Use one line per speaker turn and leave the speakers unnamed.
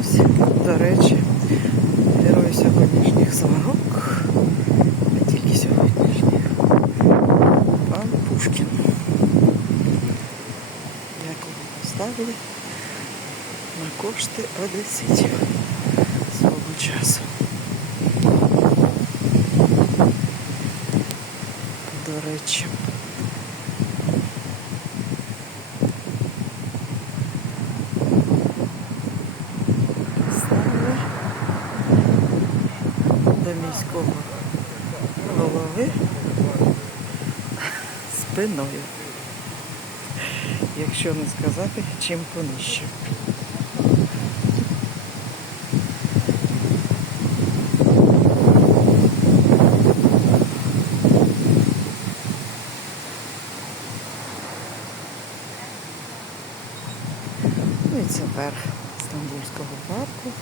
ось, до речі, герой сьогоднішніх сварок, не тільки сьогоднішніх, пан Пушкін. Якого поставили на кошти одеситів свого часу. До речі. До міського голови спиною. Якщо не сказати, чим понижче. Ну це верх Стамбульського парку.